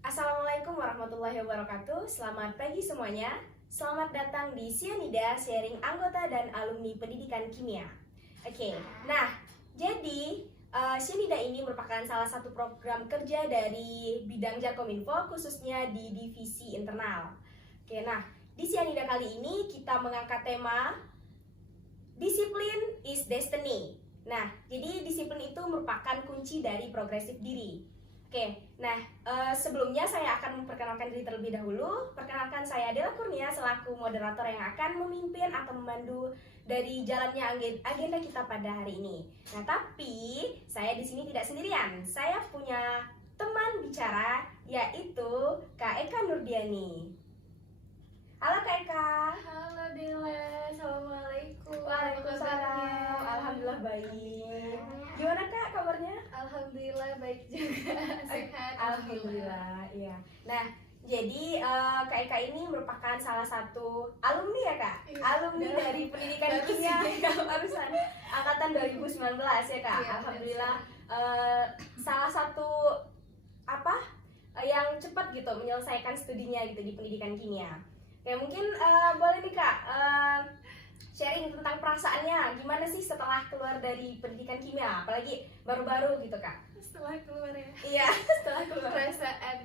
Assalamualaikum warahmatullahi wabarakatuh. Selamat pagi semuanya. Selamat datang di Cyanida, sharing anggota dan alumni pendidikan kimia. Oke, nah jadi Cyanida ini merupakan salah satu program kerja dari bidang Jakominfo, khususnya di divisi internal. Oke, nah di Cyanida kali ini kita mengangkat tema Disiplin is Destiny. Nah, jadi disiplin itu merupakan kunci dari progresif diri. Oke, nah sebelumnya saya akan memperkenalkan diri terlebih dahulu. Perkenalkan, saya Dela Kurnia selaku moderator yang akan memimpin atau memandu dari jalannya agenda kita pada hari ini. Nah, tapi saya di sini tidak sendirian. Saya punya teman bicara, yaitu Kak Eka Nurdiani. Halo Kak Eka. Halo Dela, Assalamualaikum. Waalaikumsalam. Alhamdulillah baik. Gimana Kak kabarnya? Alhamdulillah baik juga. Sehat. Alhamdulillah, iya. Nah, jadi Kak Eka ini merupakan salah satu alumni ya Kak? Iya, Alumni dari pendidikan kimia barusan angkatan 2019 ya Kak? Iya, Alhamdulillah salah satu yang cepat gitu menyelesaikan studinya gitu di pendidikan kimia. Oke, mungkin boleh nih Kak sharing tentang perasaannya gimana sih setelah keluar dari pendidikan kimia, apalagi baru-baru gitu Kak? Setelah keluar ya. Iya, setelah keluar. Perasaan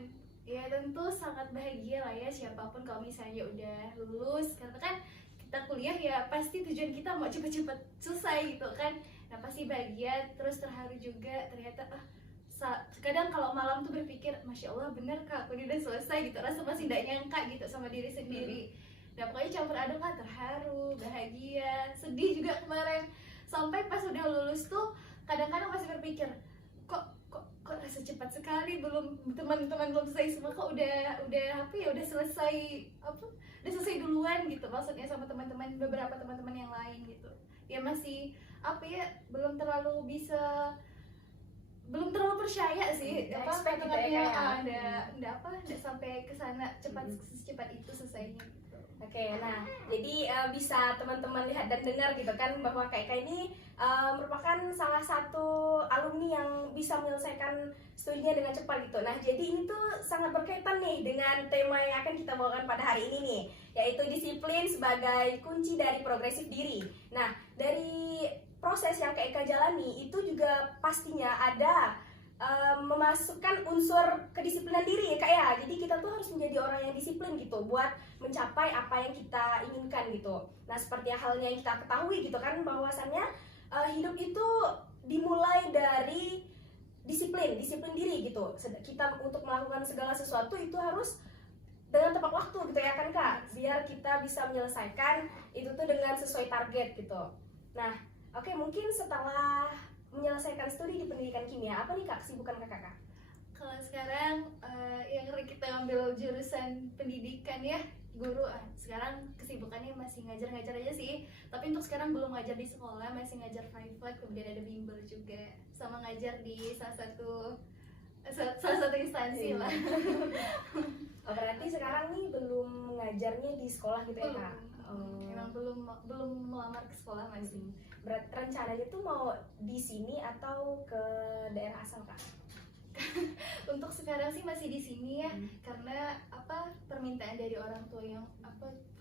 ya tentu sangat bahagia lah ya, siapapun kalau misalnya udah lulus, karena kan kita kuliah ya pasti tujuan kita mau cepet-cepet selesai gitu kan. Nah pasti bahagia, terus terharu juga ternyata kadang kalau malam tuh berpikir Masya Allah bener Kak, aku ini udah selesai gitu, rasa masih tidak nyangka gitu sama diri sendiri. Nah pokoknya campur aduk lah, terharu, bahagia, sedih juga kemarin. Sampai pas udah lulus tuh kadang-kadang masih berpikir kok rasa cepat sekali, belum teman-teman belum selesai semua, kok udah udah selesai udah selesai duluan gitu, maksudnya sama teman-teman, beberapa teman-teman yang lain gitu ya. Masih belum terlalu percaya sih expect gitu kata-katanya ya. nggak sampai ke sana secepat itu selesainya gitu. Oke, nah jadi bisa teman-teman lihat dan dengar gitu kan bahwa Kak Eka ini merupakan salah satu alumni yang bisa menyelesaikan studinya dengan cepat gitu. Nah jadi ini tuh sangat berkaitan nih dengan tema yang akan kita bawakan pada hari ini nih, yaitu disiplin sebagai kunci dari progresif diri. Nah dari proses yang Kak Eka jalani itu juga pastinya ada memasukkan unsur kedisiplinan diri ya Kak ya. Jadi kita tuh harus menjadi orang yang disiplin gitu buat mencapai apa yang kita inginkan gitu. Nah seperti halnya yang kita ketahui gitu kan, bahwasannya hidup itu dimulai dari disiplin diri gitu. Kita untuk melakukan segala sesuatu itu harus dengan tepat waktu gitu ya kan Kak, biar kita bisa menyelesaikan itu tuh dengan sesuai target gitu. Nah oke, mungkin setelah menyelesaikan studi di pendidikan kimia, apa nih Kak kesibukan Kakak? Kalau sekarang yang kita ambil jurusan pendidikan ya, guru, sekarang kesibukannya masih ngajar-ngajar aja sih. Tapi untuk sekarang belum ngajar di sekolah, masih ngajar private, kemudian ada bimbel juga, sama ngajar di salah satu instansi lah. Oh, berarti sekarang nih belum ngajarnya di sekolah gitu ya Kak? Emang belum melamar ke sekolah masih. Berat rencananya tuh mau di sini atau ke daerah asal Kak? Untuk sekarang sih masih di sini ya, karena permintaan dari orang tua yang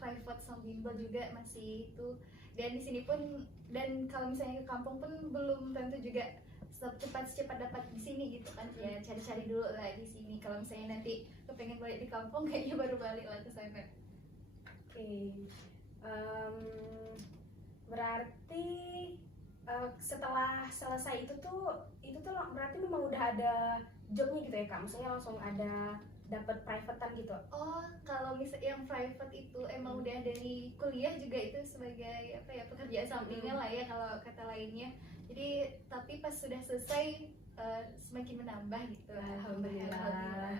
private sama bimbel juga masih itu. Dan di sini pun, dan kalau misalnya ke kampung pun belum tentu juga secepat dapat di sini gitu kan. Ya cari-cari dulu lah di sini. Kalau misalnya nanti kepengen balik di kampung, kayaknya baru balik lah ke sana. Oke. Berarti setelah selesai itu tuh berarti memang udah ada jobnya gitu ya Kak? Maksudnya langsung ada dapat privatean gitu? Oh, kalau misalnya yang private itu emang udah dari kuliah juga, itu sebagai pekerjaan sampingan lah ya kalau kata lainnya. Jadi tapi pas sudah selesai semakin menambah gitu. Alhamdulillah.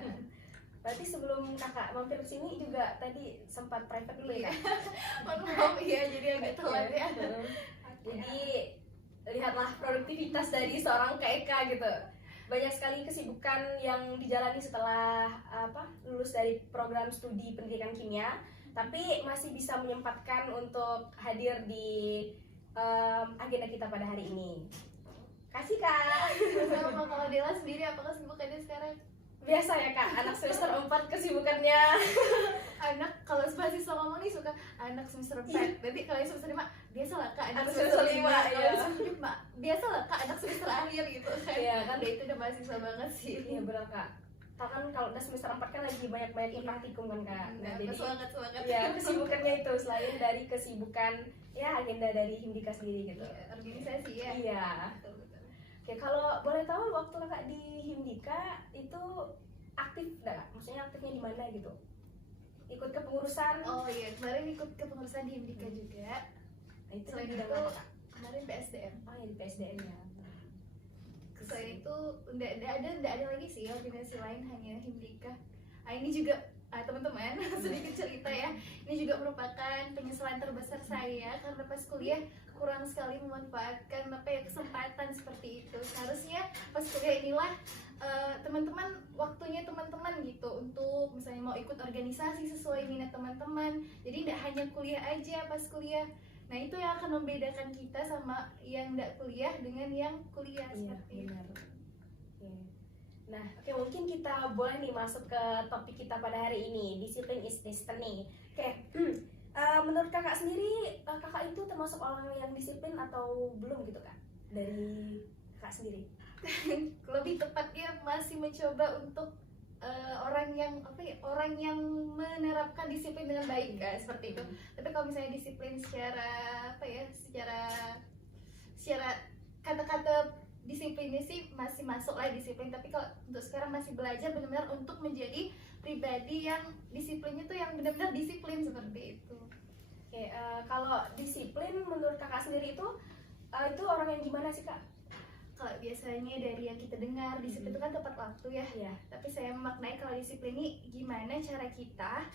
Berarti sebelum Kakak mampir ke sini juga tadi sempat private dulu ya Kak? Maaf ya, jadi agak telat ya. Jadi lihatlah produktivitas dari seorang Kak Eka gitu. Banyak sekali kesibukan yang dijalani setelah lulus dari program studi pendidikan kimia, tapi masih bisa menyempatkan untuk hadir di agenda kita pada hari ini. Kasih Kak. Sama kalau Dela sendiri apa kesibukannya sekarang? biasa ya Kak, anak semester 4 kesibukannya. Anak kalau mahasiswa ngomong nih suka anak semester 4, nanti kalau yang semester 5 biasalah Kak anak Anak semester semester 5, lima, kalau iya. yang semester 5 biasalah Kak anak semester akhir gitu kan. Iya kan? Udah itu udah mahasiswa banget sih. Iya benar Kak. Tahu kan kalau udah semester 4 kan lagi banyak-banyak praktikum kan Kak. Nah, jadi semangat ya kesibukannya itu selain dari kesibukan ya agenda dari Himdika sendiri gitu. Iya, organisasi ya. Iya. Betul, betul. Oke, kalau boleh tahu waktu Kakak di Himdika itu aktif enggak Kak? Maksudnya aktifnya di mana gitu? Ikut kepengurusan? Oh iya, kemarin ikut kepengurusan di Himdika juga. Nah, itu Selain bidang itu apa Kak? kemarin PSDM. Oh ya di PSDM ya. Selain itu udah ada lagi sih organisasi lain, hanya Himdika. Ini juga teman-teman sedikit cerita ya. Ini juga merupakan penyesalan terbesar saya karena pas kuliah kurang sekali memanfaatkan kesempatan seperti itu. Seharusnya pas kuliah inilah teman-teman waktunya teman-teman gitu untuk misalnya mau ikut organisasi sesuai minat teman-teman. Jadi tidak hanya kuliah aja pas kuliah. Nah itu yang akan membedakan kita sama yang tidak kuliah dengan yang kuliah Iya, seperti itu. benar. Oke. Nah, oke mungkin kita boleh nih masuk ke topik kita pada hari ini, disiplin is destiny. Oke, menurut kakak sendiri, kakak itu termasuk orang yang disiplin atau belum gitu kak? Dari kakak sendiri? Lebih tepatnya masih mencoba untuk orang yang menerapkan disiplin dengan baik kan seperti itu. Tapi kalau misalnya disiplin secara kata-kata disiplinnya sih masih masuk lah disiplin, tapi kalau untuk sekarang masih belajar benar-benar untuk menjadi pribadi yang disiplinnya tuh yang benar-benar disiplin seperti itu. Oke, kalau disiplin menurut kakak sendiri itu orang yang gimana sih kak? Kalau biasanya dari yang kita dengar disiplin itu kan tepat waktu ya. Iya. Tapi saya memaknai kalau disiplin ini gimana cara kita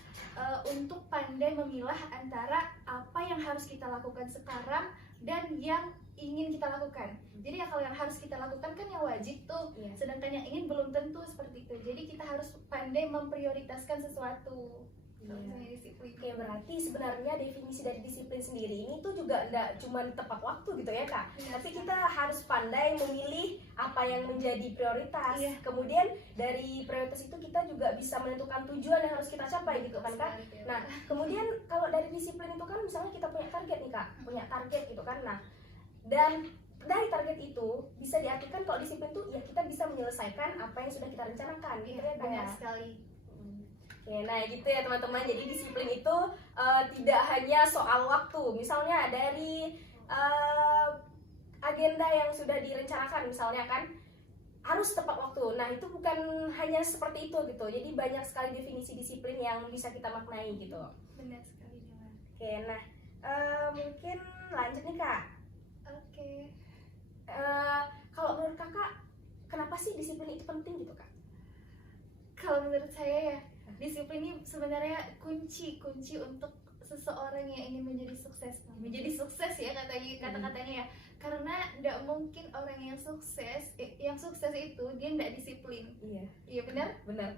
untuk pandai memilah antara apa yang harus kita lakukan sekarang dan yang ingin kita lakukan. Jadi ya kalau yang harus kita lakukan kan yang wajib tuh, Iya. sedangkan yang ingin belum tentu seperti itu. Jadi kita harus pandai memprioritaskan sesuatu. Kalau Iya. misalnya disiplin. Oke, berarti sebenarnya definisi dari disiplin sendiri ini tuh juga enggak cuma tepat waktu gitu ya kak, Iya. tapi kita harus pandai memilih apa yang menjadi prioritas. Iya. Kemudian dari prioritas itu kita juga bisa menentukan tujuan yang harus kita capai gitu kan kak. Nah kemudian kalau dari disiplin itu kan misalnya kita punya target nih kak, punya target gitu kan. Nah dan dari target itu bisa diartikan kalau disiplin tuh ya kita bisa menyelesaikan apa yang sudah kita rencanakan gitu ya kak. Benar Ya? sekali. Oke, nah gitu ya teman-teman. Jadi disiplin itu tidak hanya soal waktu. Misalnya dari agenda yang sudah direncanakan misalnya kan harus tepat waktu. Nah itu bukan hanya seperti itu gitu. Jadi banyak sekali definisi disiplin yang bisa kita maknai gitu. Benar sekali Dila. Oke, nah mungkin lanjut nih kak. Oke. Kalau menurut kakak, kenapa sih disiplin itu penting gitu kak? Kalau menurut saya ya, disiplin ini sebenarnya kunci untuk seseorang yang ingin menjadi sukses. Menjadi sukses ya kata-katanya ya. Karena tidak mungkin orang yang sukses itu dia tidak disiplin. Iya. Iya benar? Benar.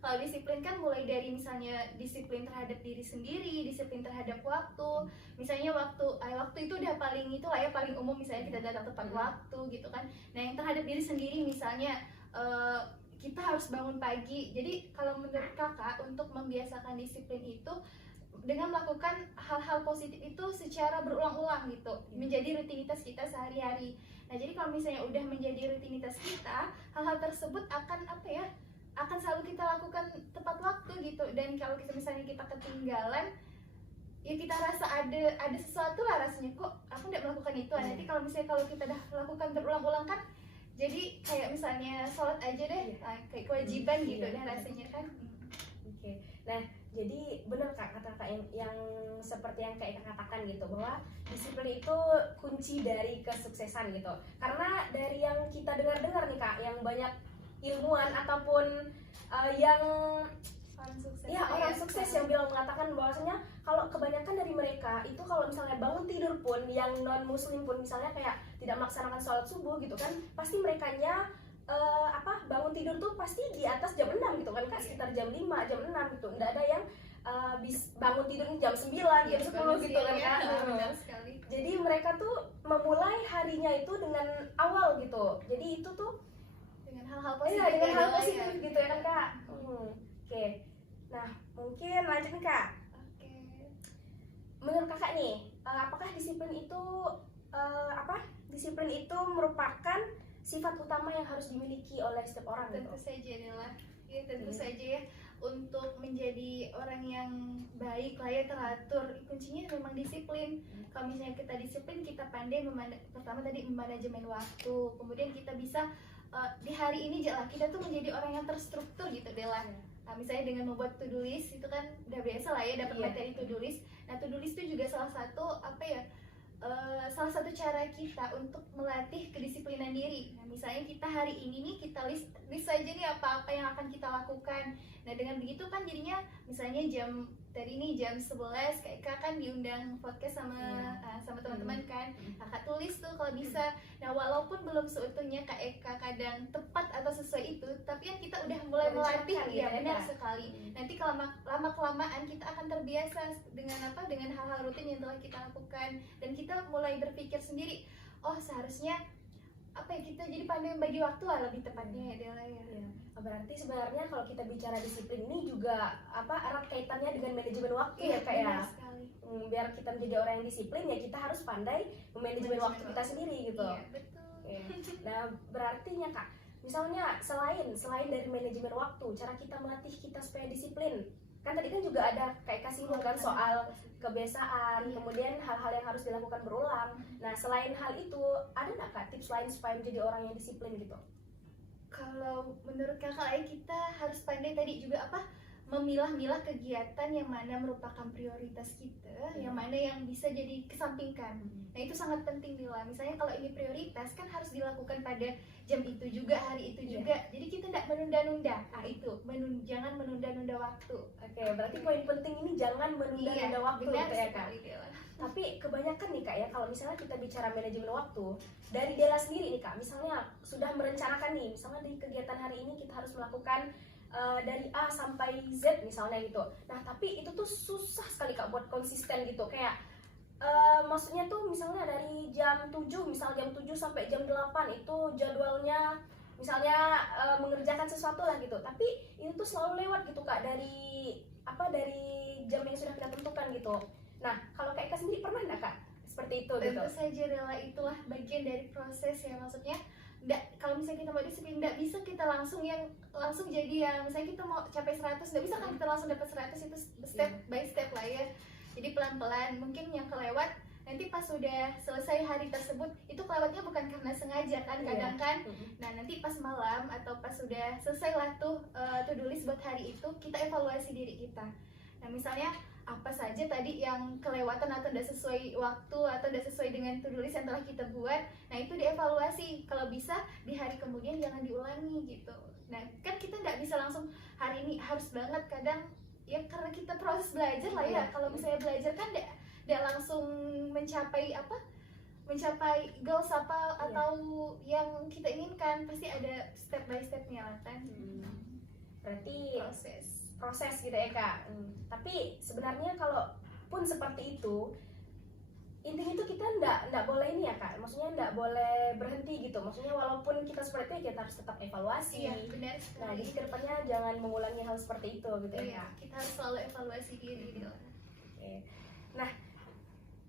Kalau disiplin kan mulai dari misalnya disiplin terhadap diri sendiri, disiplin terhadap waktu. Misalnya waktu itu udah paling itulah ya paling umum, misalnya kita datang tepat waktu gitu kan. Nah, yang terhadap diri sendiri misalnya kita harus bangun pagi. Jadi kalau menurut kakak untuk membiasakan disiplin itu dengan melakukan hal-hal positif itu secara berulang-ulang gitu, menjadi rutinitas kita sehari-hari. Nah jadi kalau misalnya udah menjadi rutinitas kita, hal-hal tersebut akan selalu kita lakukan tepat waktu gitu. Dan kalau misalnya kita ketinggalan, ya kita rasa ada sesuatu lah rasanya, kok aku tidak melakukan itu. Nanti kalau kita udah lakukan berulang-ulang kan jadi kayak misalnya sholat aja deh, kayak kewajiban gitu dah rasanya kan. Oke, nah jadi benar kak kata kak yang seperti yang kayak katakan gitu, bahwa disiplin itu kunci dari kesuksesan gitu. Karena dari yang kita dengar nih kak, yang banyak ilmuwan ataupun yang orang sukses yang bilang mengatakan bahwasanya kalau kebanyakan dari mereka itu kalau misalnya bangun tidur pun, yang non muslim pun misalnya kayak tidak melaksanakan sholat subuh gitu kan, pasti merekanya bangun tidur tuh pasti di atas jam 6 gitu kan kak, sekitar jam 5, jam 6 gitu. Nggak ada yang bangun tidur jam 9, jam 10 gitu kan kak. Benar sekali. Jadi mereka tuh memulai harinya itu dengan awal gitu. Jadi itu tuh dengan hal-hal positif. Iya, dengan hal ya, positif ya. gitu ya kan Kak. Oke. Nah, mungkin lanjut nih Kak. Oke. Menurut Kakak nih, apakah disiplin itu disiplin itu merupakan sifat utama yang harus dimiliki oleh setiap orang gitu? Tentu saja adalah, ya tentu saja ya, untuk menjadi orang yang baik lah ya, teratur, kuncinya memang disiplin. Kalau misalnya kita disiplin, kita pandai pertama tadi memanajemen waktu, kemudian kita bisa di hari ini jelas kita tuh menjadi orang yang terstruktur gitu Dela. Nah, misalnya dengan membuat to-do list itu kan udah biasa lah ya, dapat materi to-do list. Nah, to-do list itu juga salah satu salah satu cara kita untuk melatih kedisiplinan diri. Nah, misalnya kita hari ini nih kita list aja nih apa-apa yang akan kita lakukan. Nah, dengan begitu kan jadinya misalnya tadi nih jam 11 kayak Kak kan diundang podcast sama teman-teman kan. Kakak tulis tuh kalau bisa. Nah, walaupun belum seutuhnya Kak Eka kadang tepat atau sesuai itu, tapi kan kita udah mulai melatih ya, benar sekali. Nanti lama kelamaan kita akan terbiasa dengan hal-hal rutin yang telah kita lakukan, dan kita mulai berpikir sendiri, oh seharusnya kita jadi pandai membagi waktu lah lebih tepatnya ya Dela ya. Berarti sebenarnya kalau kita bicara disiplin ini juga erat kaitannya dengan manajemen waktu ya Kak ya. Benar sekali. Biar kita menjadi orang yang disiplin ya kita harus pandai memanajemen waktu kita sendiri gitu. Iya, betul. Nah, berarti ya Kak, misalnya selain dari manajemen waktu, cara kita melatih kita supaya disiplin. Kan tadi kan juga ada kayak kasih kan soal kebiasaan, kemudian hal-hal yang harus dilakukan berulang. Nah, selain hal itu, ada nggak Kak tips lain supaya menjadi orang yang disiplin gitu? Kalau menurut Kakak kita harus pandai tadi juga memilah-milah kegiatan yang mana merupakan prioritas kita, yang mana yang bisa jadi kesampingkan. Nah, itu sangat penting Dila. Misalnya kalau ini prioritas kan harus dilakukan pada jam itu juga, hari itu juga. Jadi kita tidak menunda-nunda. Jangan menunda-nunda waktu. Oke, berarti poin penting ini jangan menunda-nunda waktu gitu ya Kak. Tapi kebanyakan nih Kak ya, kalau misalnya kita bicara manajemen waktu, dari Dela sendiri nih Kak, misalnya sudah merencanakan nih, misalnya di kegiatan hari ini kita harus melakukan dari A sampai Z misalnya gitu. Nah, tapi itu tuh susah sekali Kak buat konsisten gitu. Kayak maksudnya tuh misalnya dari jam 7 sampai jam 8 itu jadwalnya misalnya mengerjakan sesuatu lah gitu. Tapi itu tuh selalu lewat gitu Kak dari jam yang sudah kita tentukan gitu. Nah, kalau Kak Eka sendiri pernah nggak Kak seperti itu gitu? Tentu saja Dela, itulah bagian dari proses ya, maksudnya kalau misalnya kita mau disiplin, nggak bisa kita langsung jadi yang misalnya kita mau capai 100, nggak bisa kan kita langsung dapat 100, itu step by step lah ya. Jadi pelan-pelan, mungkin yang kelewat nanti pas sudah selesai hari tersebut itu kelewatnya bukan karena sengaja kan, kadang kan. Nah, nanti pas malam atau pas sudah selesai lah tuh to-do list buat hari itu, kita evaluasi diri kita. Nah, misalnya apa saja tadi yang kelewatan atau tidak sesuai waktu atau tidak sesuai dengan to-do list yang telah kita buat, nah itu dievaluasi. Kalau bisa di hari kemudian jangan diulangi gitu. Nah, kan kita nggak bisa langsung hari ini harus banget, kadang ya karena kita proses belajar lah ya. Kalau misalnya belajar kan tidak langsung mencapai goals atau yang kita inginkan, pasti ada step by stepnya lah kan. Berarti proses gitu ya Kak. Tapi sebenarnya kalau pun seperti itu, intinya itu kita nggak boleh ini ya Kak, maksudnya nggak boleh berhenti gitu. Maksudnya walaupun kita seperti itu, kita harus tetap evaluasi. Iya, benar sekali. Nah, jadi kedepannya jangan mengulangi hal seperti itu gitu ya Kak. Kita harus selalu evaluasi diri gitu. Nah,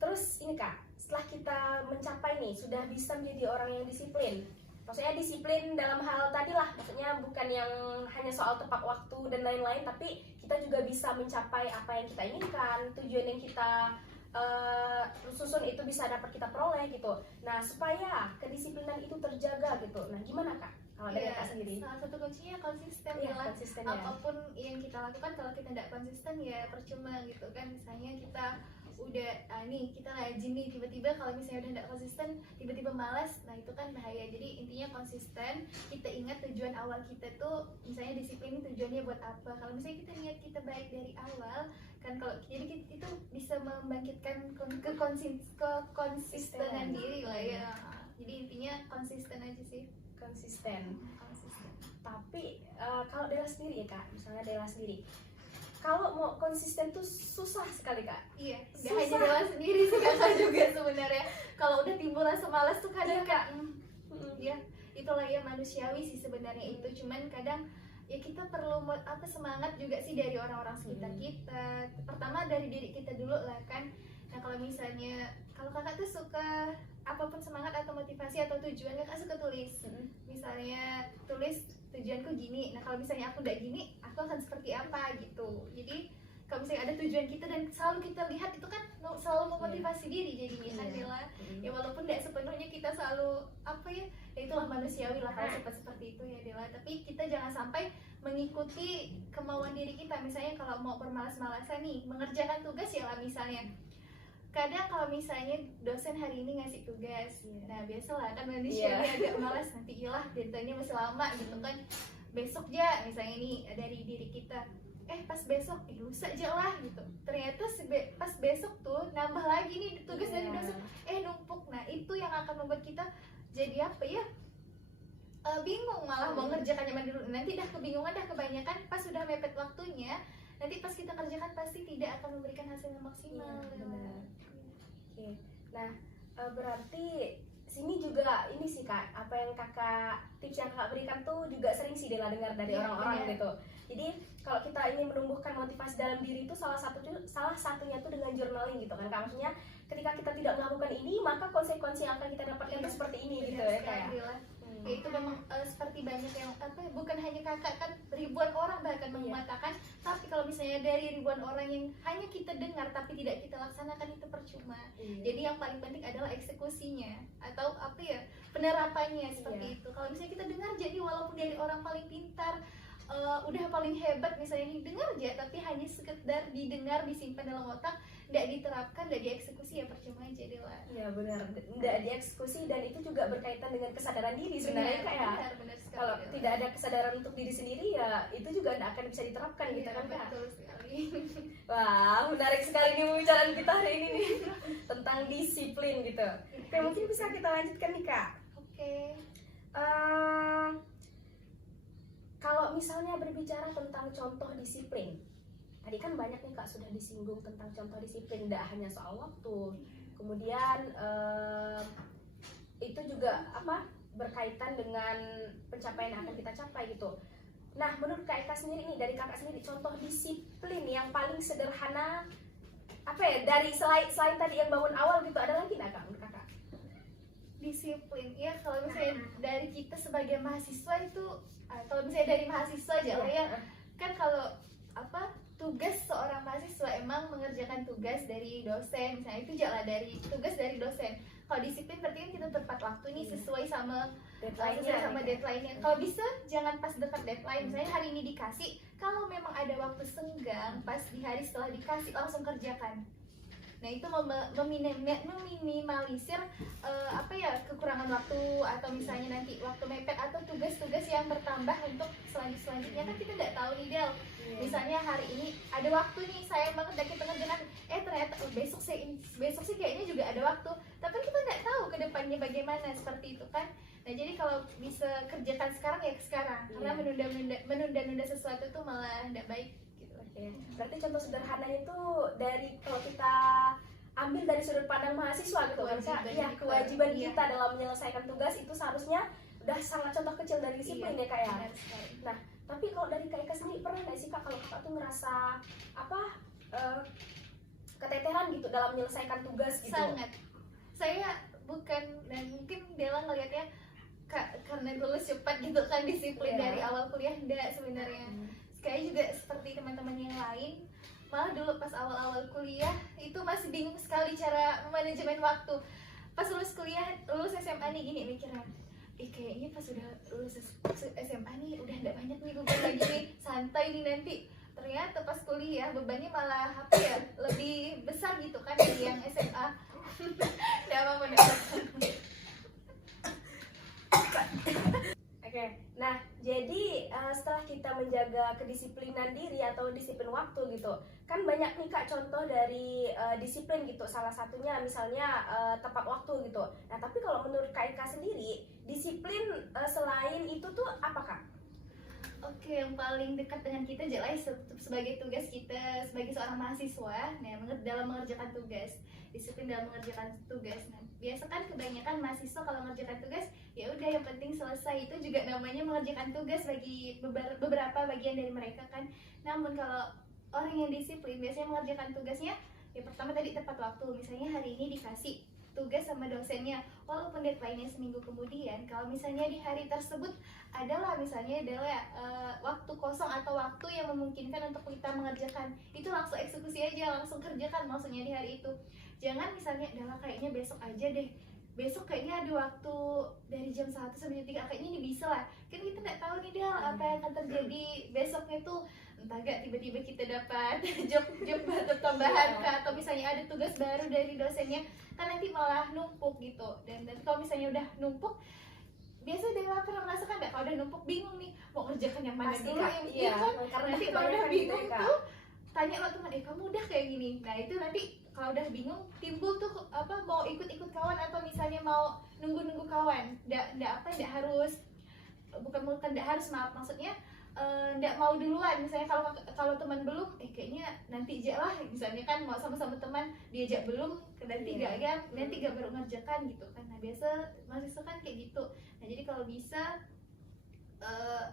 terus ini Kak, setelah kita mencapai nih, sudah bisa menjadi orang yang disiplin. Maksudnya disiplin dalam hal tadi lah, maksudnya bukan yang hanya soal tepat waktu dan lain-lain, tapi kita juga bisa mencapai apa yang kita inginkan, tujuan yang kita susun itu bisa dapat kita peroleh gitu. Nah, supaya kedisiplinan itu terjaga gitu. Nah, gimana Kak? Kalau dari Kak sendiri? Salah satu kuncinya konsisten ya. Apapun yang kita lakukan, kalau kita tidak konsisten ya percuma gitu kan. Misalnya kita udah kita rajin nih, tiba-tiba kalau misalnya udah tidak konsisten, tiba-tiba malas, nah itu kan bahaya. Jadi intinya konsisten, kita ingat tujuan awal kita tuh, misalnya disiplin tujuannya buat apa. Kalau misalnya kita niat kita baik dari awal kan, kalau jadi itu bisa membangkitkan konsistenan diri lah ya. Jadi intinya konsisten aja sih. Konsisten. Tapi kalau Dela sendiri ya Kak, misalnya Dela sendiri, kalau mau konsisten tuh susah sekali Kak. Iya, nggak hanya Dela sendiri sih Kakak juga sebenarnya. Kalau udah timbul rasa malas tuh kadang Kak. Iya, itulah ya manusiawi sih sebenarnya itu. Cuman kadang ya kita perlu semangat juga sih dari orang-orang sekitar kita. Pertama dari diri kita dulu lah kan. Nah kalau misalnya kalau kakak tuh suka apapun semangat atau motivasi atau tujuan, kakak suka tulis. Misalnya tulis tujuanku gini. Nah kalau misalnya aku udah gini, aku akan seperti apa gitu. Jadi kalau misalnya ada tujuan kita dan selalu kita lihat itu kan selalu memotivasi diri jadinya kan Dela. Ya walaupun tidak sepenuhnya kita selalu ya itulah manusiawi lah kalau seperti itu ya Dela. Tapi kita jangan sampai mengikuti kemauan diri kita. Misalnya kalau mau bermalas-malasan nih mengerjakan tugas ya lah misalnya. Kadang kalau misalnya dosen hari ini ngasih tugas, nah biasalah kan manusiawi agak malas, nanti iyalah deadline-nya masih lama gitu kan. Besok aja misalnya nih dari diri kita, pas besok lusa aja lah gitu. Ternyata pas besok tuh nambah lagi nih tugas dari dosen, numpuk. Nah itu yang akan membuat kita jadi bingung malah mau ngerjakannya dulu. Nanti dah kebingungan, dah kebanyakan pas sudah mepet waktunya, nanti pas kita kerjakan pasti tidak akan memberikan hasil yang maksimal. Oke. Nah berarti sini juga ini sih Kak, apa yang tips yang kakak berikan tuh juga sering sih Dela dengar dari orang-orang gitu. Jadi kalau kita ingin menumbuhkan motivasi dalam diri itu salah satunya tuh dengan journaling gitu kan Kak. Maksudnya ketika kita tidak melakukan ini maka konsekuensi yang akan kita dapatkan itu seperti ini gitu ya Kak. Ya itu memang seperti banyak yang bukan hanya kakak kan, ribuan orang bahkan mengatakan, tapi kalau misalnya dari ribuan orang yang hanya kita dengar tapi tidak kita laksanakan itu percuma. Jadi yang paling penting adalah eksekusinya atau penerapannya seperti itu. Kalau misalnya kita dengar jadi walaupun dari orang paling pintar udah paling hebat misalnya dengar aja tapi hanya sekedar didengar disimpan dalam otak, tidak diterapkan, tidak dieksekusi ya percuma aja deh lah. Iya benar, tidak dieksekusi dan itu juga berkaitan dengan kesadaran diri sebenarnya Kak ya. Kalau tidak ada kesadaran untuk diri sendiri ya itu juga tidak akan bisa diterapkan gitu kan Kak. Betul sekali. Wah menarik sekali nih pembicaraan kita hari ini nih tentang disiplin gitu. Oke mungkin bisa kita lanjutkan nih Kak. Oke. Kalau misalnya berbicara tentang contoh disiplin, tadi kan banyak nih Kak sudah disinggung tentang contoh disiplin, tidak hanya soal waktu, kemudian itu juga berkaitan dengan pencapaian yang akan kita capai gitu. Nah menurut Kak Eka sendiri nih, dari kakak sendiri contoh disiplin yang paling sederhana dari selain tadi yang bangun awal gitu, ada lagi nggak Kak menurut kakak? Disiplin ya kalau misalnya dari kita sebagai mahasiswa itu kalau misalnya dari mahasiswa aja lah ya kan, kalau tugas seorang mahasiswa emang mengerjakan tugas dari dosen misalnya, itu jalan dari tugas dari dosen. Kalau disiplin berarti kan kita tepat waktu nih sesuai sama deadline-nya. Kalau bisa jangan pas dekat deadline, misalnya hari ini dikasih, kalau memang ada waktu senggang pas di hari setelah dikasih langsung kerjakan. Nah itu meminimalisir kekurangan waktu atau misalnya nanti waktu mepet atau tugas-tugas yang bertambah untuk selanjutnya kan kita nggak tahu nih Del. Misalnya hari ini ada waktu nih, sayang banget dari tengah-tengah ternyata besok sih kayaknya juga ada waktu, tapi kita nggak tahu ke depannya bagaimana seperti itu kan. Nah jadi kalau bisa kerjakan sekarang ya sekarang, karena menunda sesuatu tuh malah nggak baik. Berarti contoh sederhananya itu dari kalau kita ambil dari sudut pandang mahasiswa gitu kan Kak, ya kewajiban kita dalam menyelesaikan tugas itu seharusnya udah sangat contoh kecil dari disiplin ya Kak ya. Nah tapi kalau dari Kak Eka sendiri pernah nggak sih Kak kalau Kakak tuh ngerasa keteteran gitu dalam menyelesaikan tugas gitu? Sangat. Saya bukan, dan mungkin Dela ngelihatnya karena lulus cepat gitu kan disiplin dari awal kuliah, enggak sebenarnya. Kayak juga seperti teman-teman yang lain, malah dulu pas awal-awal kuliah itu masih bingung sekali cara manajemen waktu. Pas lulus SMA nih gini mikirnya, kayaknya pas udah lulus SMA nih udah nggak banyak nih beban lagi nih, santai nih nanti. Ternyata pas kuliah bebannya malah lebih besar gitu kan dari yang SMA. Oke, nah jadi setelah kita menjaga kedisiplinan diri atau disiplin waktu gitu, kan banyak nih Kak contoh dari disiplin gitu. Salah satunya misalnya tepat waktu gitu. Nah tapi kalau menurut Kak Eka sendiri, disiplin selain itu tuh apa Kak? Oke, yang paling dekat dengan kita jelas sebagai tugas kita sebagai seorang mahasiswa, dalam mengerjakan tugas, disiplin dalam mengerjakan tugas. Nah, biasa kan kebanyakan mahasiswa kalau mengerjakan tugas ya udah yang penting selesai. Itu juga namanya mengerjakan tugas bagi beberapa bagian dari mereka kan. Namun kalau orang yang disiplin biasanya mengerjakan tugasnya ya pertama tadi tepat waktu. Misalnya hari ini dikasih tugas sama dosennya, walaupun deadline-nya seminggu kemudian, kalau misalnya di hari tersebut adalah waktu kosong atau waktu yang memungkinkan untuk kita mengerjakan, itu langsung eksekusi aja, langsung kerjakan maksudnya di hari itu. Jangan misalnya adalah kayaknya besok aja deh, besok kayaknya ada waktu dari jam 1 sampai jam 3, kayaknya ini bisa lah. Kan kita nggak tahu nih Del apa yang akan terjadi besoknya tuh, entah gak tiba-tiba kita dapat job tambahan kah, atau misalnya ada tugas baru dari dosennya, kan nanti malah numpuk gitu. Dan kalau misalnya udah numpuk, biasa Dela pernah merasakan nggak kalau udah numpuk bingung nih mau ngerjakan yang mana Pasti, dulu, Kak. yang Iya, kan? karena Nanti kalau kebanyakan udah gitu bingung ya, Kak. tuh tanya sama teman, kamu udah kayak gini. Nah itu nanti kalau udah bingung timbul tuh mau ikut-ikut kawan, atau misalnya mau nunggu-nunggu kawan. Nggak harus, bukan nggak harus, maaf, maksudnya nggak mau duluan. Misalnya kalau teman belum, kayaknya nanti aja lah, misalnya kan mau sama-sama teman diajak belum, nanti nggak ya, nanti nggak baru ngerjakan gitu kan. Nah biasa mahasiswa kan kayak gitu. Nah jadi kalau bisa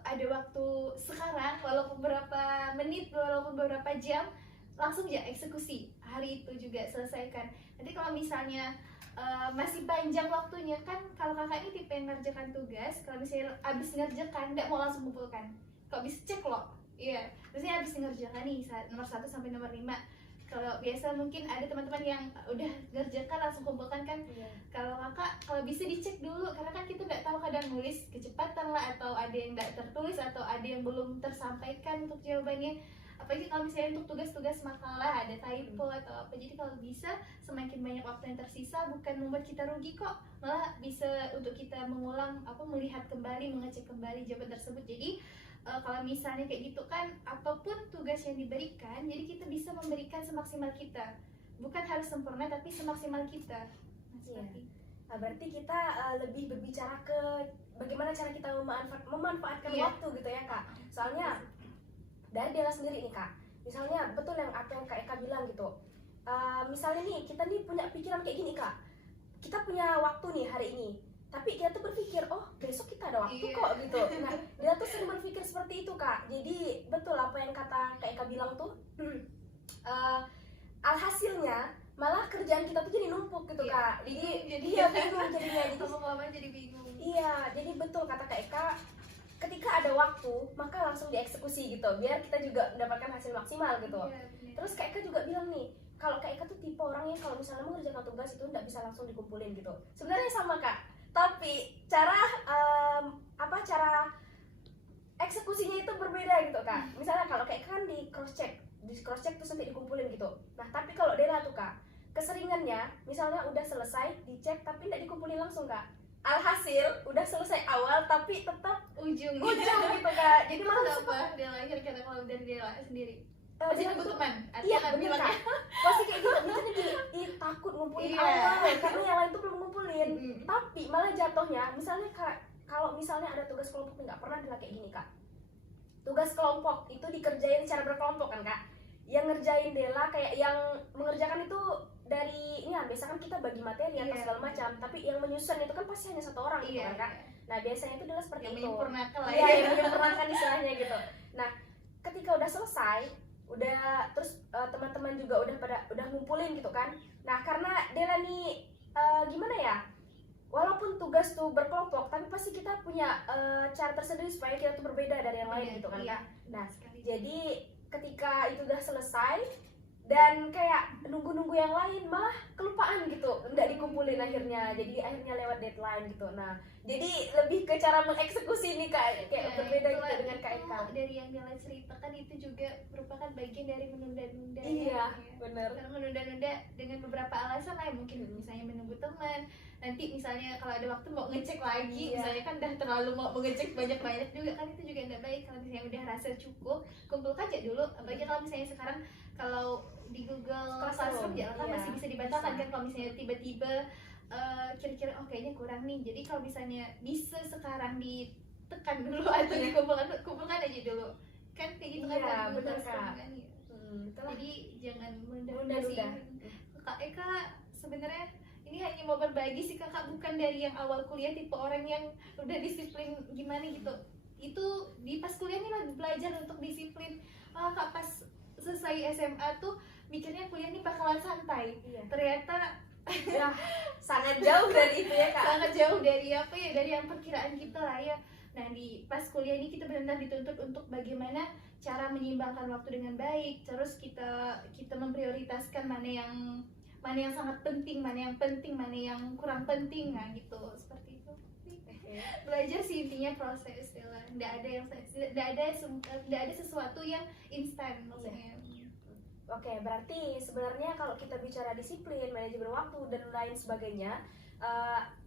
ada waktu sekarang, walaupun beberapa menit, walaupun beberapa jam, langsung ya eksekusi hari itu juga selesaikan. Nanti kalau misalnya masih panjang waktunya kan, kalau kakak ini tipe yang ngerjakan tugas, kalau misalnya abis ngerjakan nggak mau langsung kumpulkan, kok bisa cek loh. Iya, biasanya abis ngerjakan nih nomor 1 sampai nomor 5. Kalau biasa mungkin ada teman-teman yang udah ngerjakan langsung kumpulkan kan. Kalau kakak, kalau bisa dicek dulu, karena kan kita nggak tahu kadang nulis kecepatan lah, atau ada yang nggak tertulis, atau ada yang belum tersampaikan untuk jawabannya. Apalagi kalau misalnya untuk tugas-tugas makalah ada typo atau apa. Jadi kalau bisa semakin banyak waktu yang tersisa bukan membuat kita rugi kok, malah bisa untuk kita mengulang, melihat kembali, mengecek kembali jawaban tersebut. Jadi kalau misalnya kayak gitu kan, apapun tugas yang diberikan, jadi kita bisa memberikan semaksimal kita, bukan harus sempurna tapi semaksimal kita. Nah, berarti kita lebih berbicara ke bagaimana cara kita memanfaatkan Iya. waktu gitu ya Kak. Soalnya dari Dela sendiri nih Kak, misalnya betul yang apa yang Kak Eka bilang gitu. Misalnya nih kita nih punya pikiran kayak gini Kak, kita punya waktu nih hari ini, tapi kita tuh berpikir, oh besok kita ada waktu kok gitu. Nah dia tuh sering berpikir seperti itu Kak. Jadi betul apa yang kata Kak Eka bilang tuh, alhasilnya malah kerjaan kita tuh jadi numpuk gitu Kak. Jadi iya bingung jadinya. Jadi bingung. Iya, jadi betul kata Kak Eka, ketika ada waktu maka langsung dieksekusi gitu, biar kita juga mendapatkan hasil maksimal gitu. Terus Kak Eka juga bilang nih, kalau Kak Eka tuh tipe orang yang kalau misalnya mengerjakan tugas itu nggak bisa langsung dikumpulin gitu. Sebenarnya sama Kak, tapi cara cara eksekusinya itu berbeda gitu Kak. Misalnya kalau Kak Eka kan di cross check terus nanti dikumpulin gitu. Nah tapi kalau Dela tuh Kak, keseringannya misalnya udah selesai dicek tapi nggak dikumpulin langsung Kak. Alhasil udah selesai awal tapi tetap ujung gitu Kak. Jadi malah apa dia lahir karena kalau dari Dela sendiri dia masih nunggu tuh- teman. Iya bener Kak, pasti kayak gitu. Misalnya takut ngumpulin Iya. awal karena yang lain tuh belum ngumpulin. Mm-mm. Tapi malah jatuhnya misalnya Kak, kalau misalnya ada tugas kelompok nggak pernah Dela kayak gini Kak. Tugas kelompok itu dikerjain secara berkelompok kan Kak. Yang ngerjain Dela kayak yang mengerjakan itu dari ini kan, biasa kan kita bagi materi atau Iya. segala macam, tapi yang menyusun itu kan pasti hanya satu orang gitu Iya, kan Kak. Nah biasanya itu Dela seperti yang itu. menyempurnakan lah Iya, yang menyempurnakan istilahnya gitu. Nah ketika udah selesai, terus teman-teman juga udah ngumpulin gitu kan. Nah karena Dela nih gimana ya, walaupun tugas tuh berkelompok tapi pasti kita punya cara tersendiri supaya kita tuh berbeda dari yang lain gitu kan Kak. Nah jadi ketika itu udah selesai dan kayak nunggu-nunggu yang lain malah kelupaan gitu, nggak dikumpulin akhirnya, jadi akhirnya lewat deadline gitu. Nah jadi lebih ke cara mengeksekusi nih Kak, kayak berbeda gitu dengan Kak Eka. Dari yang Dela ceritakan itu juga merupakan bagian dari menunda-nunda. Iya, ya. bener. Karena menunda-nunda dengan beberapa alasan lah, mungkin misalnya menunggu teman, nanti misalnya kalau ada waktu mau ngecek lagi, Iya. misalnya kan udah terlalu mau mengecek banyak-banyak juga kan, itu juga nggak baik. Kalau misalnya udah rasa cukup, kumpulkan aja dulu. Apalagi kalau misalnya sekarang kalau di Google Classroom, Classroom ya kan iya. masih bisa dibatalkan Bisa. kan kalau misalnya tiba-tiba kira-kira kayaknya kurang nih. Jadi kalau misalnya bisa sekarang ditekan dulu atau kumpulkan aja dulu kan, kayak gitu kan. Iya, kalau Google bener, Classroom Kak. kan, ya. Itulah. Jadi jangan menunda-nunda Menunda-nunda. sih. Kak Eka sebenarnya ini hanya mau berbagi sih kakak, bukan dari yang awal kuliah tipe orang yang udah disiplin gimana gitu. Itu di pas kuliah nih lagi belajar untuk disiplin. Kak pas selesai SMA tuh mikirnya kuliah nih bakalan santai. Iya. Ternyata Ya, sangat jauh dari itu ya kak. sangat jauh dari apa ya, dari yang perkiraan kita lah ya. Nah di pas kuliah ini kita benar-benar dituntut untuk bagaimana cara menyeimbangkan waktu dengan baik. Terus kita memprioritaskan mana yang sangat penting, mana yang kurang penting, nah gitu, seperti itu. Belajar sih intinya proses ya lah. Nggak ada sesuatu yang instan maksudnya. Oke, berarti sebenarnya kalau kita bicara disiplin, manajemen waktu dan lain sebagainya,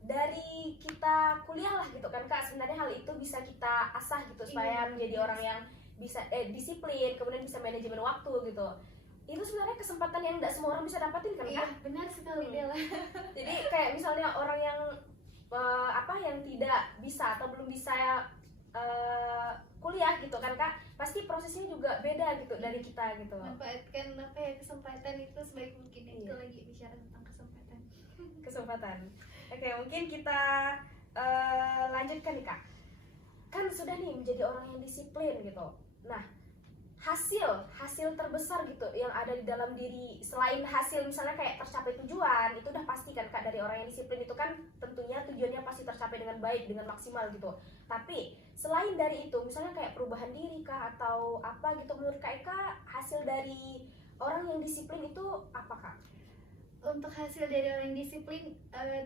dari kita kuliah lah gitu kan kak, sebenarnya hal itu bisa kita asah gitu supaya menjadi orang yang bisa disiplin, kemudian bisa manajemen waktu gitu. Itu sebenarnya kesempatan yang tidak semua orang bisa dapatin kan kak? Iya, benar sekali Dela. Jadi kayak misalnya orang yang yang tidak bisa atau belum bisa kuliah gitu kan kak, pasti prosesnya juga beda gitu dari kita gitu. Manfaatkan kesempatan itu sebaik mungkin. Itu lagi bicara tentang kesempatan. Oke, mungkin kita lanjutkan nih kak. Kan sudah nih menjadi orang yang disiplin gitu. Nah, hasil terbesar gitu yang ada di dalam diri, selain hasil misalnya kayak tercapai tujuan, itu udah pasti kan kak, dari orang yang disiplin itu kan tentunya tujuannya pasti tercapai dengan baik, dengan maksimal gitu. Tapi selain dari itu, misalnya kayak perubahan diri kak atau apa gitu, menurut kak Eka hasil dari orang yang disiplin itu apa kak? Untuk hasil dari orang yang disiplin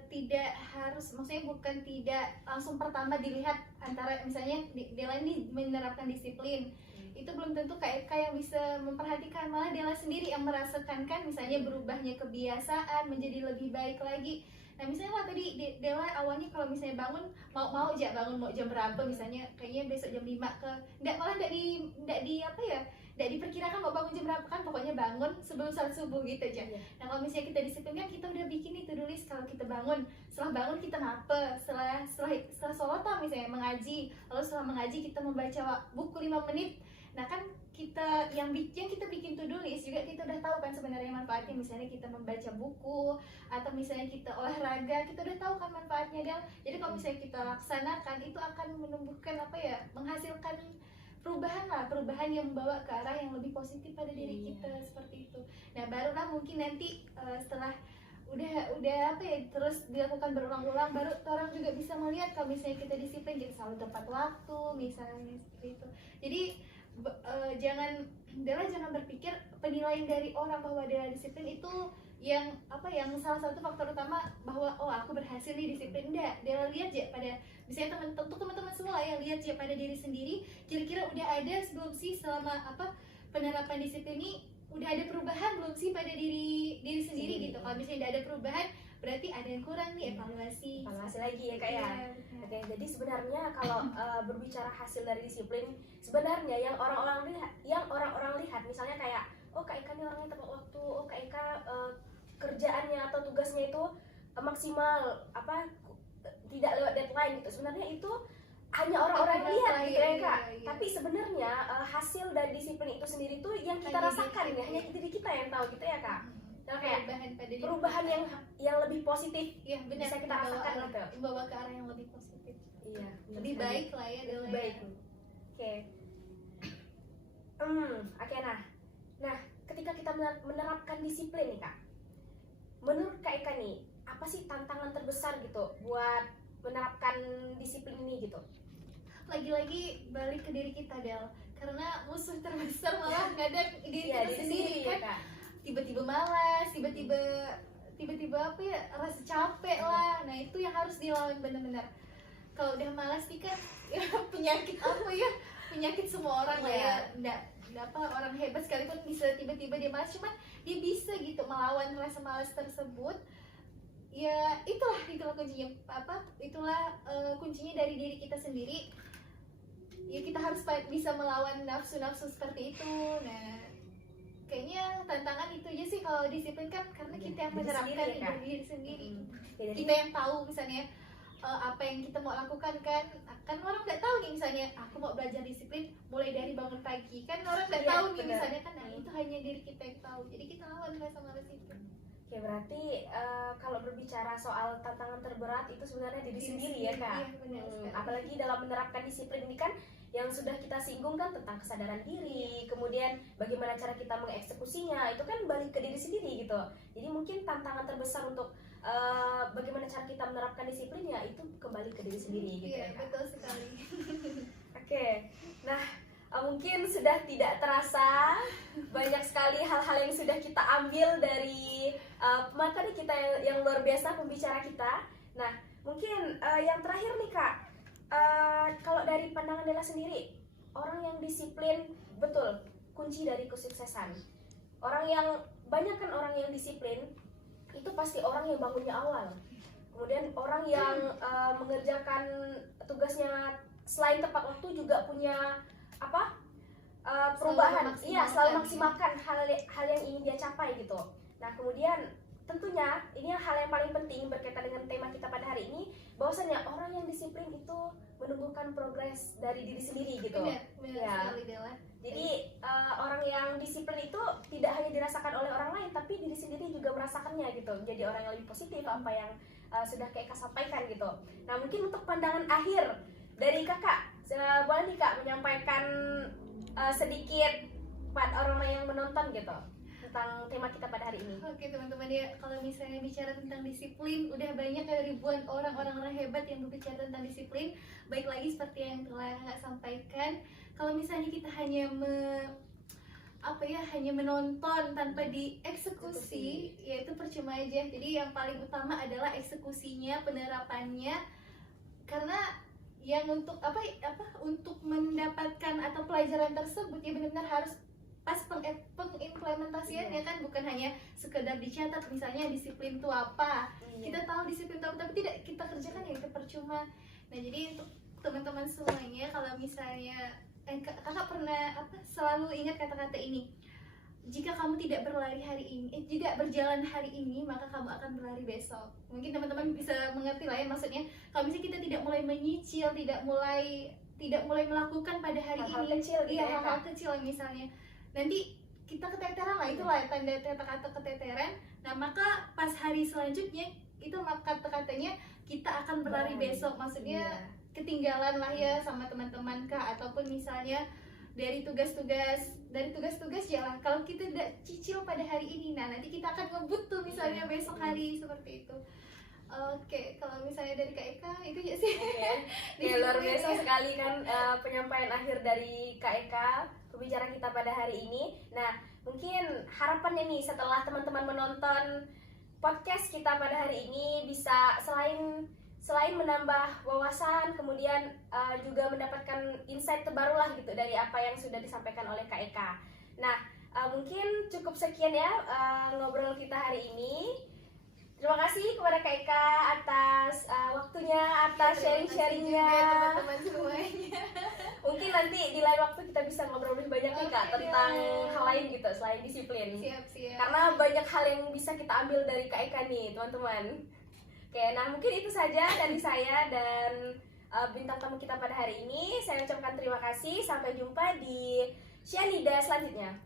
tidak harus, maksudnya bukan tidak langsung pertama dilihat antara misalnya Dela ini menerapkan disiplin, itu belum tentu kayak yang bisa memperhatikan, malah Dela sendiri yang merasakan kan, misalnya berubahnya kebiasaan menjadi lebih baik lagi. Nah misalnya lah tadi Dela awalnya kalau misalnya bangun mau jam berapa misalnya, kayaknya besok jam 5 nggak diperkirakan mau bangun jam berapa kan, pokoknya bangun sebelum salat subuh gitu aja. Nah kalau misalnya kita disiplin kan, kita udah bikin nih to-do list, kalau kita bangun, setelah bangun kita ngapa, setelah sholat misalnya mengaji, lalu setelah mengaji kita membaca buku 5 menit. Nah kan kita yang kita bikin to-do list juga kita udah tahu kan sebenarnya manfaatnya, misalnya kita membaca buku atau misalnya kita olahraga, kita udah tahu kan manfaatnya. Jadi kalau misalnya kita laksanakan, itu akan menumbuhkan menghasilkan perubahan yang membawa ke arah yang lebih positif pada diri kita, seperti itu. Nah barulah mungkin nanti setelah udah terus dilakukan berulang-ulang, baru orang juga bisa melihat kalau misalnya kita disiplin, jadi selalu tepat waktu misalnya, seperti itu. Jadi jangan berpikir penilaian dari orang bahwa Dela disiplin itu yang salah satu faktor utama bahwa aku berhasil nih disiplin. Enggak, Dela lihat aja pada misalnya teman-teman semua yang lihat aja pada diri sendiri, kira-kira udah ada sebelum sih selama penerapan disiplin ini, udah ada perubahan belum sih pada diri sendiri gitu. Kalau misalnya tidak ada perubahan, berarti ada yang kurang nih, evaluasi lagi ya kak ya. Oke, jadi sebenarnya kalau berbicara hasil dari disiplin, sebenarnya yang orang-orang lihat misalnya kayak kak Eka nih orangnya tepat waktu, kak Eka kerjaannya atau tugasnya itu maksimal, tidak lewat deadline gitu. Sebenarnya itu hanya orang-orang yang lihat gitu ya kak. Iya. Tapi sebenarnya hasil dari disiplin itu sendiri tuh yang kita rasakan ya, hanya diri kita yang tahu gitu ya kak. Nah, kayak perubahan yang lebih positif, ya, benar, bisa kita rasakan gitu, membawa ke arah yang lebih positif. Iya, lebih baik lah ya, lebih baik. Oke, nah ketika kita menerapkan disiplin nih kak, menurut kak Eka nih, apa sih tantangan terbesar gitu buat menerapkan disiplin ini gitu? Lagi-lagi balik ke diri kita, Del, karena musuh terbesar malah kadang diri kita sendiri kan. Kak. Tiba-tiba malas, tiba-tiba rasa capek lah. Nah itu yang harus dilawan benar-benar. Kalau udah malas nih kan penyakit semua orang lah ya. Nggak orang hebat sekalipun bisa tiba-tiba dia malas, cuman dia bisa gitu melawan rasa malas tersebut. Ya itulah kuncinya, kuncinya dari diri kita sendiri. Ya kita harus bisa melawan nafsu-nafsu seperti itu. Nah kayaknya tantangan itu aja sih kalau disiplin kan, karena kita yang menerapkan diri sendiri. Kita yang tahu misalnya apa yang kita mau lakukan kan orang nggak tahu nih, misalnya aku mau belajar disiplin mulai dari bangun pagi, kan orang nggak tahu nih misalnya kan. Nah itu hanya diri kita yang tahu, jadi kita lawan rasa malas itu. Oke, berarti kalau berbicara soal tantangan terberat itu sebenarnya diri sendiri ya Kak. Iya, benar sekali. Apalagi dalam menerapkan disiplin ini kan yang sudah kita singgung kan tentang kesadaran diri, kemudian bagaimana cara kita mengeksekusinya, itu kan balik ke diri sendiri gitu. Jadi mungkin tantangan terbesar untuk bagaimana cara kita menerapkan disiplin ya itu kembali ke diri sendiri gitu Iya, ya Kak. betul sekali. Oke, nah mungkin sudah tidak terasa banyak sekali hal-hal yang sudah kita ambil dari materi kita yang luar biasa, pembicara kita. Nah, mungkin yang terakhir nih Kak, kalau dari pandangan Dela sendiri, orang yang disiplin betul kunci dari kesuksesan. Banyak kan orang yang disiplin itu pasti orang yang bangunnya awal. Kemudian orang yang mengerjakan tugasnya selain tepat waktu juga punya perubahan, selalu maksimalkan hal yang ingin dia capai gitu. Nah kemudian tentunya ini hal yang paling penting berkaitan dengan tema kita pada hari ini, bahwasanya orang yang disiplin itu menumbuhkan progres dari diri sendiri gitu. Benar Ya. sekali Dela. Jadi orang yang disiplin itu tidak hanya dirasakan oleh orang lain, tapi diri sendiri juga merasakannya gitu. Menjadi orang yang lebih positif apa yang sudah Kak Eka sampaikan gitu. Nah mungkin untuk pandangan akhir dari Kakak, boleh nih Kak menyampaikan sedikit pada orang-orang yang menonton gitu tentang tema kita pada hari ini. Oke teman-teman ya, kalau misalnya bicara tentang disiplin, udah banyak ya ribuan orang-orang hebat yang berbicara tentang disiplin. Baik lagi seperti yang telah Kakak sampaikan, kalau misalnya kita hanya hanya menonton tanpa dieksekusi, ya itu percuma aja. Jadi yang paling utama adalah eksekusinya, penerapannya. Karena yang untuk untuk mendapatkan atau pelajaran tersebut ya benar-benar harus pas pengimplementasiannya kan, bukan hanya sekedar dicatat misalnya disiplin itu apa. Kita tahu disiplin itu apa, tapi tidak kita kerjakan ya itu percuma. Nah jadi untuk teman-teman semuanya, kalau misalnya kakak pernah selalu ingat kata-kata ini, jika kamu tidak berlari hari ini, tidak berjalan hari ini, maka kamu akan berlari besok. Mungkin teman-teman bisa mengerti lah ya, maksudnya kalau misalnya kita tidak mulai menyicil, tidak mulai melakukan pada hari hal-hal ini, kecil gitu ya, hal-hal Kak. kecil misalnya, nanti kita keteteran lah, itulah tanda kata keteteran. Nah maka pas hari selanjutnya itu kata-katanya kita akan berlari besok, maksudnya ketinggalan lah ya sama teman-teman kah, ataupun misalnya dari tugas-tugas ya lah, kalau kita tidak cicil pada hari ini, nah nanti kita akan ngebut tuh misalnya besok hari, seperti itu. Oke, kalau misalnya dari Kak Eka itu ya sih. Ya luar biasa sekali kan penyampaian akhir dari Kak Eka, pembicara kita pada hari ini. Nah mungkin harapannya nih setelah teman-teman menonton podcast kita pada hari ini, bisa selain menambah wawasan, kemudian juga mendapatkan insight terbaru lah gitu dari apa yang sudah disampaikan oleh Kak Eka. Nah mungkin cukup sekian ya ngobrol kita hari ini. Terima kasih kepada Kak Eka atas waktunya, atas sharing-sharingnya. Teman-teman semuanya. Mungkin nanti di lain waktu kita bisa ngobrol lebih banyak nih Kak tentang hal lain gitu selain disiplin. Siap. Karena banyak hal yang bisa kita ambil dari Kak Eka nih teman-teman. Oke, nah mungkin itu saja dari saya dan bintang tamu kita pada hari ini. Saya ucapkan terima kasih. Sampai jumpa di Syanida selanjutnya.